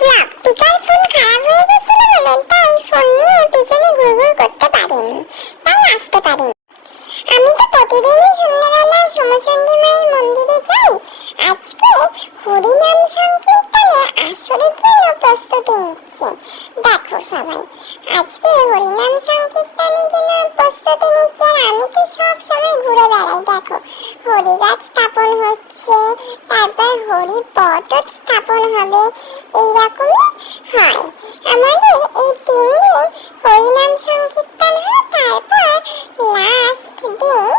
Blog. পিকার phone খারাপ হয়ে গেছিল বলে তাই ফোন নিয়ে পিছনে ঘুরঘুর করতে পারিনি, তাই আসতে পারিনি। আমি তো প্রতিদিনই সন্ধ্যাবেলা সোমচন্ডী মায়ের মন্দিরে যাই। আজকে হরিনাম সংকীর্তনে আসরের জন্য প্রস্তুতি নিচ্ছে। দেখো সবাই, আজকে হরিনাম সংকীর্তনের জন্য প্রস্তুতি নিচ্ছে। আর আমি তো সব সময় ঘুরে বেড়াই। দেখো, হরি গাছ স্থাপন হচ্ছে, তারপর হরি পটও স্থাপন হবে, এইরকমই হয়। আমাদের এই 3 দিন হরিনাম সংকীর্তন হয়, তারপর লাস্ট দিন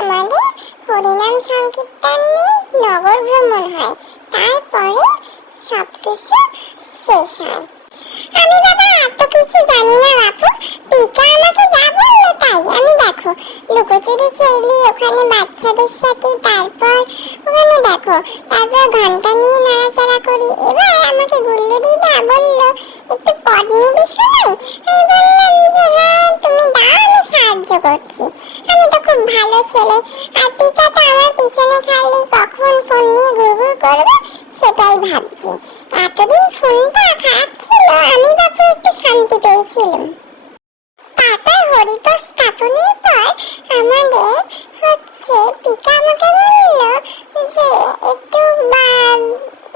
আমাদের হরিনাম সংকীর্তন নিয়ে নগর ভ্রমণ হয়, তারপরে সবকিছু শেষ হয়। আমি বাবা এত কিছু জানি না বাপু, পিকা আমাকে যা বললো তাই আমি দেখো লুকোচুরি খেলি ওখানে বাচ্চাদের সাথে, তারপর ওখানে দেখো তারপর ঘন্টা নিয়ে নাড়াচাড়া করি। এবার আমাকে গুল্লু দিদা বললো একটু পদ নিবি শোনাই। আমি বললাম যে হ্যাঁ তুমি দাও, আমি সাহায্য করছি। আমি তো খুব ভালো ছেলে। আর পিকা তো আমার পিছনে খালি কখন ফোন নিয়ে ঘুরঘুর করবে সেটাই ভাবছি। এতদিন ফোনটা খারাপ ছিল, আমি বাপু একটু শান্তি পেয়েছিলাম। তারপর হরিপদ স্থাপনের পর আমাদের হচ্ছে পিকা আমাকে বলল যে একটু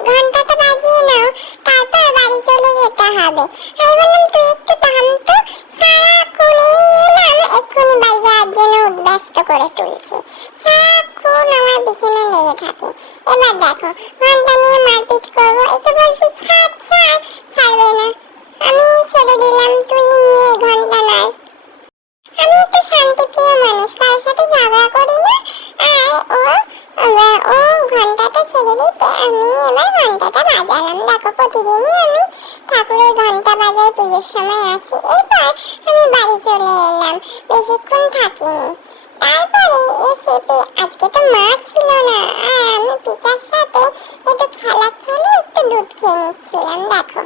ঘন্টাটা বাজিয়ে নাও, তারপর বাড়ি চলে যেতে হবে। আমি বললাম তুই একটু থাম তো, সারাক্ষণ এলাম এক্ষুনি বাড়ি যাওয়ার জন্য উদ্ব্যস্ত করে তুলছি, সারাক্ষণ আমার পিছনে লেগে থাকে। এবার দেখো ঘন্টা নিয়ে মারপিট করবো, একটু বলছি ছাড় ছাড়, ছাড়বে না। আমি ছেড়ে দিলাম, তুই নিয়ে ঘন্টা নাও। আমি একটু শান্তিপ্রিয় মানুষ, কারোর সাথে ঝগড়া করি না। আর ও ঘন্টাটা ছেড়ে দিতে আমি এবার ঘন্টাটা বাজালাম। দেখো প্রতিদিনই আমি ঠাকুরের ঘন্টা বাজাই, পুজোর সময় আসি। এরপর আমি বাড়ি চলে এলাম, বেশিক্ষণ থাকিনি। তারপরে এসে আজকে তো মা ছিল না, আর আমি পিকার সাথে একটু খেলার ছলে একটু দুধ খেয়ে নিচ্ছিলাম। দেখো